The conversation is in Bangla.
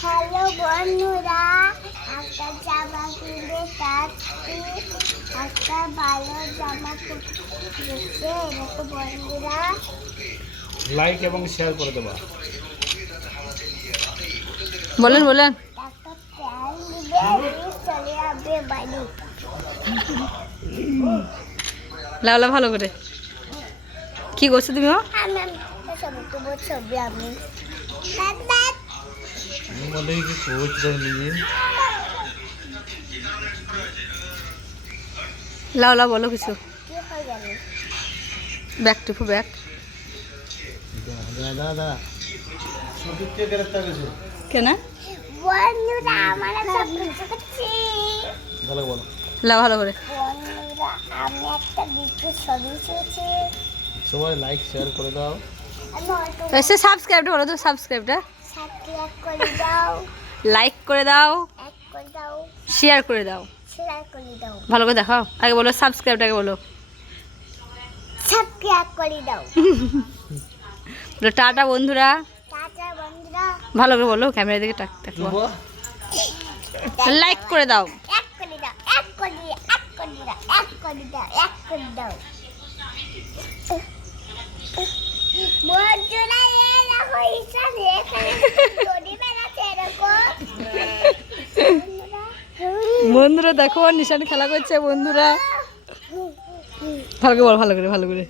হ্যালো বন্ধুরা একটা জামা কিনে যাচ্ছি। একটা ভালো জামা কিনছে এরকম বন্ধুরা। লাইক এবং শেয়ার করে দেবা। বলেন বলেন। একটা প্যান চলে যাবে বাড়ি। লাউলা ভালো করে। কি করছ তুমি ও? আমি ছবি আমি। দেখ। বলে কি কোচ নিজে লাউলা বলো কিছু। ব্যাক টুফু ব্যাক কেন? করছি ভালো করে। আমি একটা বিদ্যুৎ ছবি চেয়েছি সবাই লাইক শেয়ার করে দাও এসে সাবস্ক্রাইবটা বলো তো সাবস্ক্রাইবটা লাইক করে দাও। এক করে দাও। শেয়ার করে দাও। শেয়ার করে দাও। ভালো করে দেখাও। আগে বলো সাবস্ক্রাইবটাকে বলো। সাবস্ক্রাইব করে দাও। বলো টাটা বন্ধুরা। ভালো করে বলো ক্যামেরা দিকে টাক টাক লাইক করে দাও এক করে দাও এক করে দাও এক করে দাও এক করে দাও এক করে দাও। বন্ধুরা দেখো নিশান খেলা করছে বন্ধুরা ভালো করে বল ভালো করে ভালো করে